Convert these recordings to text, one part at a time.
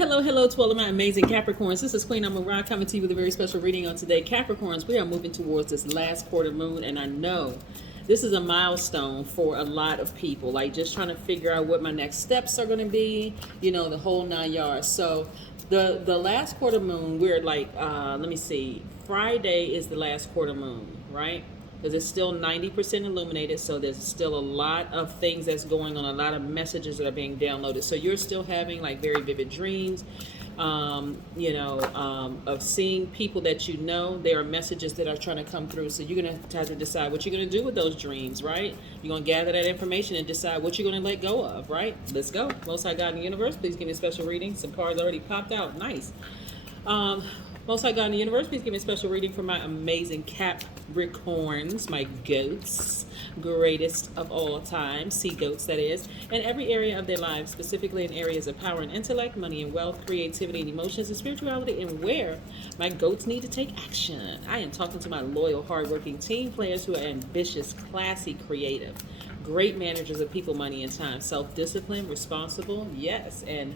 Hello to all of my amazing Capricorns. This is Queen Amun Ra coming to you with a very special reading on today. Capricorns, we are moving towards this last quarter moon, and I know this is a milestone for a lot of people, like just trying to figure out what my next steps are going to be, the whole 9 yards. So the last quarter moon, we're like, let me see, Friday is the last quarter moon, right? Because it's still 90% illuminated, so there's still a lot of things that's going on, a lot of messages that are being downloaded. So you're still having like very vivid dreams, of seeing people that you know. There are messages that are trying to come through, so you're going to have to decide what you're going to do with those dreams, right? You're going to gather that information and decide what you're going to let go of, right? Let's go. Most High God in the universe, please give me a special reading. Some cards already popped out. Nice. Most High God in the universe, please give me a special reading for my amazing Capricorns, my goats, greatest of all time, sea goats that is, in every area of their lives, specifically in areas of power and intellect, money and wealth, creativity and emotions and spirituality, and where my goats need to take action. I am talking to my loyal, hardworking team players who are ambitious, classy, creative, great managers of people, money, and time, self-disciplined, responsible, yes, and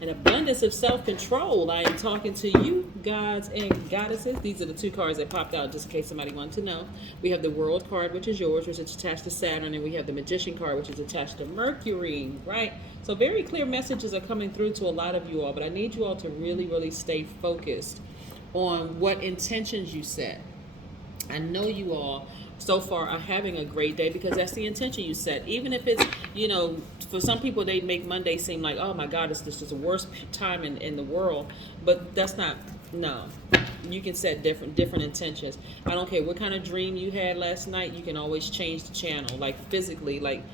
an abundance of self-control. I am talking to you, gods and goddesses. These are the two cards that popped out, just in case somebody wanted to know. We have the World card, which is yours, which is attached to Saturn, and we have the Magician card, which is attached to Mercury, right? So very clear messages are coming through to a lot of you all, but I need you all to really, really stay focused on what intentions you set. I know you all so far are having a great day because that's the intention you set. Even if it's, for some people, they make Monday seem like, oh my God, this is the worst time in the world. But that's not, no. You can set different intentions. I don't care what kind of dream you had last night, you can always change the channel, like physically, like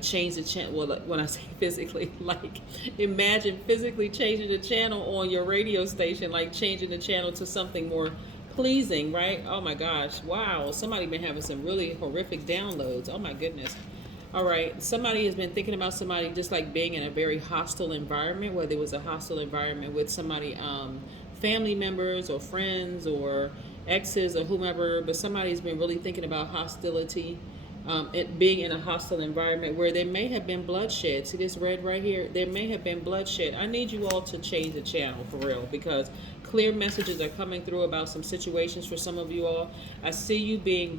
change the channel. Well, when I say physically, like imagine physically changing the channel on your radio station, like changing the channel to something more pleasing, right? Oh my gosh, wow, somebody been having some really horrific downloads. Oh my goodness. All right, somebody has been thinking about somebody just like being in a very hostile environment, whether it was a hostile environment with somebody, family members or friends or exes or whomever, but somebody's been really thinking about hostility, it being in a hostile environment where there may have been bloodshed. See this red right here? There may have been bloodshed. I need you all to change the channel for real, because clear messages are coming through about some situations for some of you all. I see you being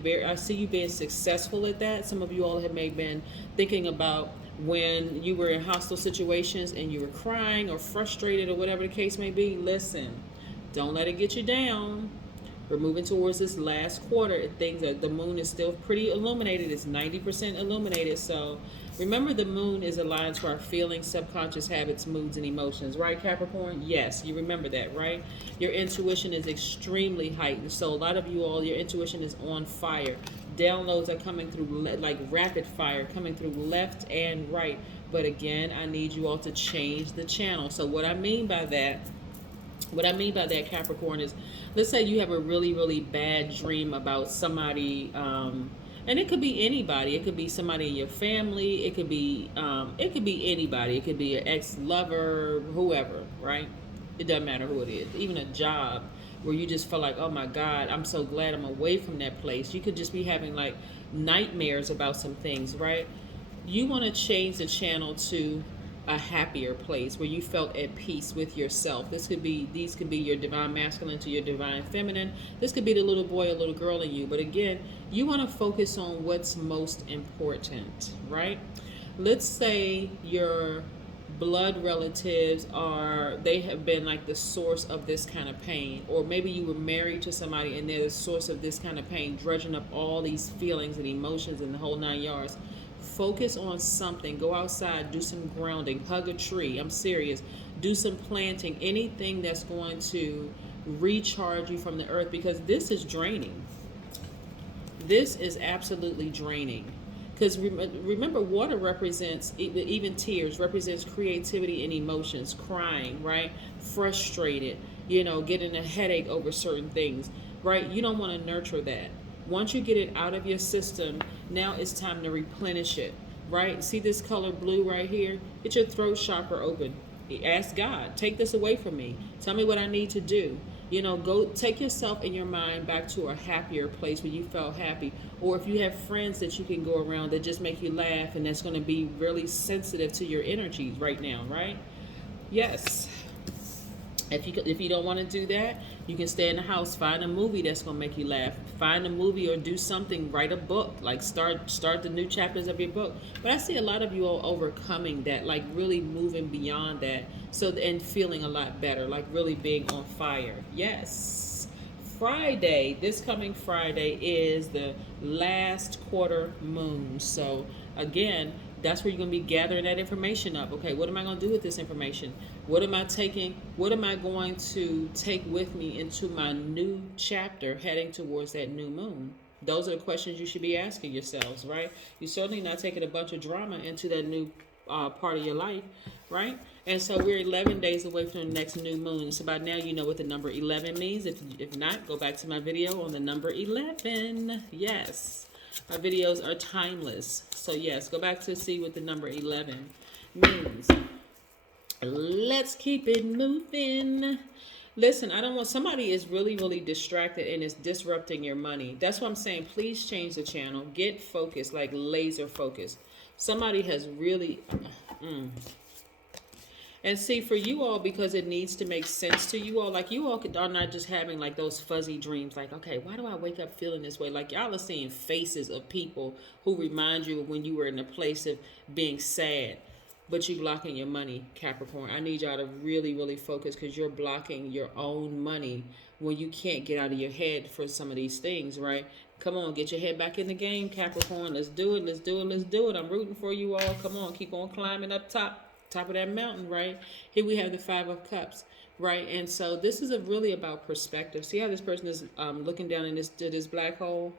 successful at that. Some of you all have maybe been thinking about when you were in hostile situations and you were crying or frustrated or whatever the case may be. Listen, don't let it get you down. We're moving towards this last quarter. The moon is still pretty illuminated. It's 90% illuminated. So remember, the moon is aligned to our feelings, subconscious habits, moods, and emotions. Right, Capricorn? Yes, you remember that, right? Your intuition is extremely heightened. So a lot of you all, your intuition is on fire. Downloads are coming through like rapid fire, coming through left and right. But again, I need you all to change the channel. So what I mean by that, Capricorn, is, let's say you have a really, really bad dream about somebody, and it could be anybody. It could be somebody in your family. It could be anybody. It could be an ex-lover, whoever, right? It doesn't matter who it is. Even a job where you just feel like, oh my God, I'm so glad I'm away from that place. You could just be having like nightmares about some things, right? You want to change the channel to a happier place where you felt at peace with yourself. These could be your divine masculine to your divine feminine. This could be the little boy or little girl in you. But again, you want to focus on what's most important, right? Let's say your blood relatives they have been like the source of this kind of pain, or maybe you were married to somebody and they're the source of this kind of pain, dredging up all these feelings and emotions in the whole 9 yards. Focus on something. Go outside, do some grounding, hug a tree. I'm serious. Do some planting, anything that's going to recharge you from the earth, because this is draining. This is absolutely draining. Because remember, water represents, even tears, represents creativity and emotions, crying, right? Frustrated, getting a headache over certain things, right? You don't want to nurture that. Once you get it out of your system, now it's time to replenish it, right? See this color blue right here? Get your throat chakra open. Ask God, take this away from me. Tell me what I need to do. Go take yourself and your mind back to a happier place where you felt happy. Or if you have friends that you can go around that just make you laugh and that's going to be really sensitive to your energies right now, right? Yes. If you don't want to do that, you can stay in the house. Find a movie that's gonna make you laugh. Find a movie or do something. Write a book. Like start the new chapters of your book. But I see a lot of you all overcoming that, like really moving beyond that. So and feeling a lot better, like really being on fire. Yes. Friday, this coming Friday is the last quarter moon. So again, that's where you're going to be gathering that information up. Okay, what am I going to do with this information? What am I taking? What am I going to take with me into my new chapter heading towards that new moon? Those are the questions you should be asking yourselves, right? You're certainly not taking a bunch of drama into that new part of your life, right? And so we're 11 days away from the next new moon. So by now you know what the number 11 means. If not, go back to my video on the number 11. Yes. My videos are timeless. So yes, go back to see what the number 11 means. Let's keep it moving. Listen, I don't want, somebody is really, really distracted and it's disrupting your money. That's what I'm saying. Please change the channel. Get focused, like laser focused. Somebody has really... And see, for you all, because it needs to make sense to you all, like you all are not just having like those fuzzy dreams, like, okay, why do I wake up feeling this way? Like y'all are seeing faces of people who remind you of when you were in a place of being sad, but you blocking your money, Capricorn. I need y'all to really, really focus because you're blocking your own money when you can't get out of your head for some of these things, right? Come on, get your head back in the game, Capricorn. Let's do it, let's do it, let's do it. I'm rooting for you all. Come on, keep on climbing up top of that mountain, right? Here we have the Five of Cups, right? And so this is really about perspective. See how this person is looking down in this black hole?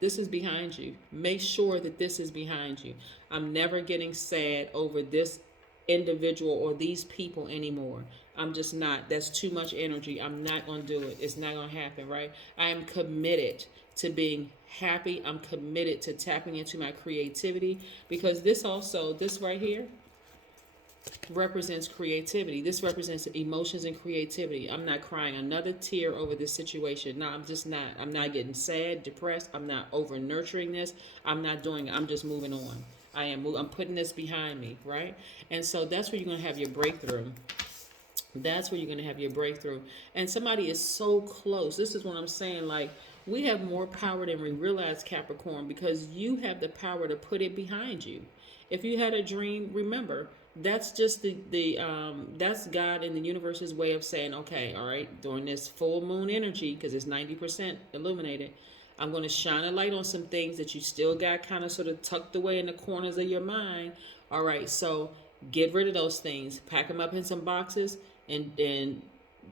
This is behind you. Make sure that this is behind you. I'm never getting sad over this individual or these people anymore. I'm just not. That's too much energy. I'm not going to do it. It's not going to happen, right? I am committed to being happy. I'm committed to tapping into my creativity because this right here represents creativity. This represents emotions and creativity. I'm not crying another tear over this situation. No, I'm just not. I'm not getting sad, depressed. I'm not over nurturing this. I'm not doing it. I'm just moving on. I'm putting this behind me, right? And so that's where you're going to have your breakthrough. That's where you're going to have your breakthrough. And somebody is so close. This is what I'm saying. Like, we have more power than we realize, Capricorn, because you have the power to put it behind you. If you had a dream, remember, that's just that's God and the universe's way of saying, okay, all right, during this full moon energy, because it's 90% illuminated, I'm going to shine a light on some things that you still got kind of sort of tucked away in the corners of your mind. All right, so get rid of those things. Pack them up in some boxes and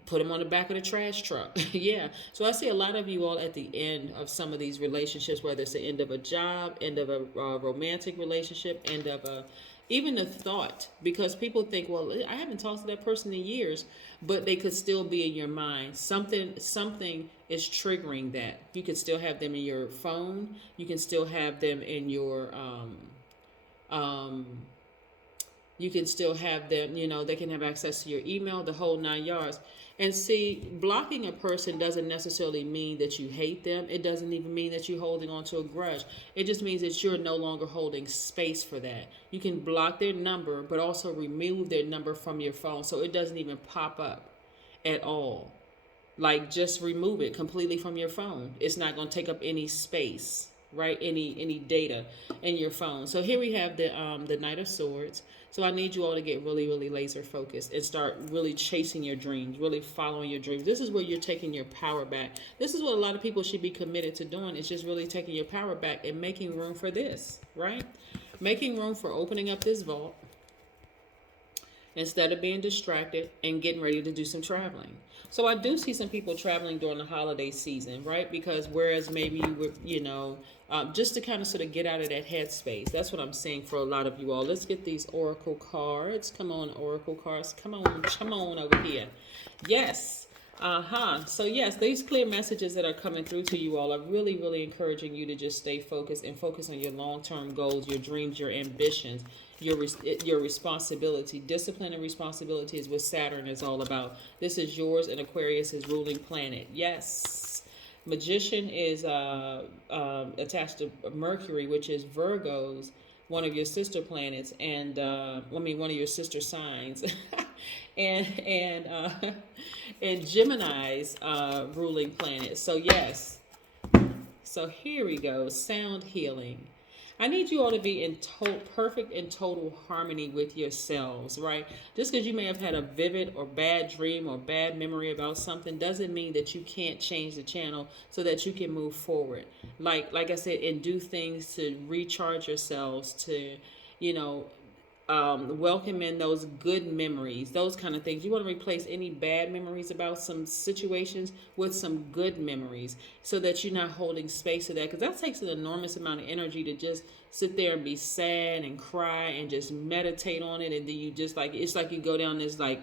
put them on the back of the trash truck. Yeah. So I see a lot of you all at the end of some of these relationships, whether it's the end of a job, end of a romantic relationship, end of even a thought, because people think, well, I haven't talked to that person in years, but they could still be in your mind. Something is triggering that. You could still have them in your phone. You can still have them in your you can still have them, they can have access to your email, the whole 9 yards. And see, blocking a person doesn't necessarily mean that you hate them. It doesn't even mean that you're holding on to a grudge. It just means that you're no longer holding space for that. You can block their number, but also remove their number from your phone so it doesn't even pop up at all. Like, just remove it completely from your phone. It's not going to take up any space, right? Any data in your phone. So here we have the Knight of Swords. So I need you all to get really, really laser focused and start really chasing your dreams, really following your dreams. This is where you're taking your power back. This is what a lot of people should be committed to doing. It's just really taking your power back and making room for this, right? Making room for opening up this vault instead of being distracted and getting ready to do some traveling. So I do see some people traveling during the holiday season, right? Because whereas maybe you were, just to kind of sort of get out of that headspace. That's what I'm saying for a lot of you all. Let's get these oracle cards. Come on, oracle cards. Come on over here. Yes. So yes, these clear messages that are coming through to you all are really, really encouraging you to just stay focused and focus on your long-term goals, your dreams, your ambitions, your responsibility. Discipline and responsibility is what Saturn is all about. This is yours, and Aquarius is ruling planet. Yes. Magician is attached to Mercury, which is Virgo's, one of your sister planets, and one of your sister signs. and and Gemini's ruling planet. So yes, so here we go. Sound healing. I need you all to be in perfect and total harmony with yourselves, right? Just because you may have had a vivid or bad dream or bad memory about something doesn't mean that you can't change the channel so that you can move forward. Like I said, and do things to recharge yourselves, to, you know, welcome in those good memories, those kind of things. You want to replace any bad memories about some situations with some good memories so that you're not holding space to that. Because that takes an enormous amount of energy to just sit there and be sad and cry and just meditate on it. And then you just like, it's like you go down this like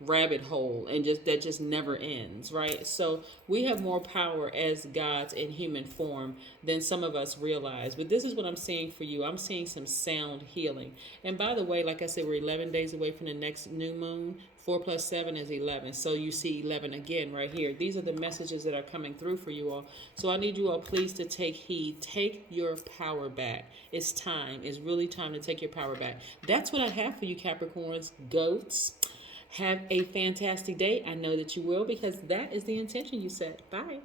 rabbit hole and just that just never ends, right? So we have more power as gods in human form than some of us realize. But this is what I'm seeing for you. I'm seeing some sound healing. And by the way, like I said, we're 11 days away from the next new moon. 4 plus 7 is 11. So you see 11 again right here. These are the messages that are coming through for you all. So I need you all please to take heed. Take your power back. It's time. It's really time to take your power back. That's what I have for you, Capricorns, goats. Have a fantastic day. I know that you will, because that is the intention you set. Bye.